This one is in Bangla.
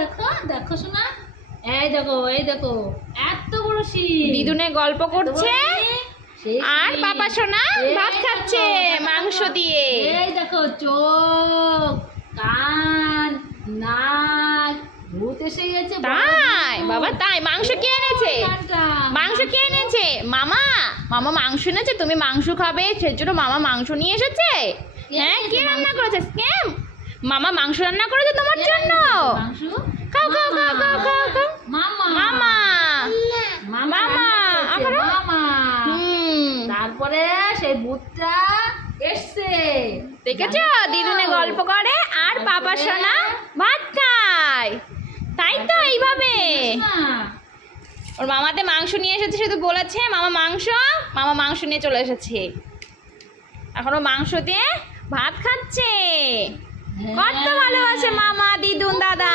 দেখো দেখো শোনা, এই দেখো এত বড় শিম। দিদুনে গল্প করছে সেই আর শিম। পাপা সোনা এই ভাত দেখো, খাচ্ছে মাংস দিয়ে। এই দেখো চোখ, কান, নাক, ভূত এসে গেছে। তাই বাবা, তাই মাংস কে এনেছে? কানটা। মাংস কে এনেছে? মামা মাংস এনেছে। তুমি মাংস খাবে সেজন্য মামা মাংস নিয়ে এসেছে। হ্যাঁ, কে রান্না করেছে? স্ক্যাম মামা মাংস রান্না করেছে তোমার জন্য। মাংস খাও খাও খাও খাও খাও খাও। মামা মামা মামা মামা, আবার? মামা। হুম, তারপরে সেই ভূতটা এসছে, দেখেছো দিদুনে গল্প করে আর পাপা সোনা ভাত খায়। তাই তো এইভাবে না, ওর মামাতে মাংস নিয়ে এসেছে, শুধু বলেছে মামা মাংস নিয়ে চলে এসেছে। এখন ও মাংস দিয়ে ভাত খাচ্ছে। কত ভালোবাসে মামা দিদুন দাদা।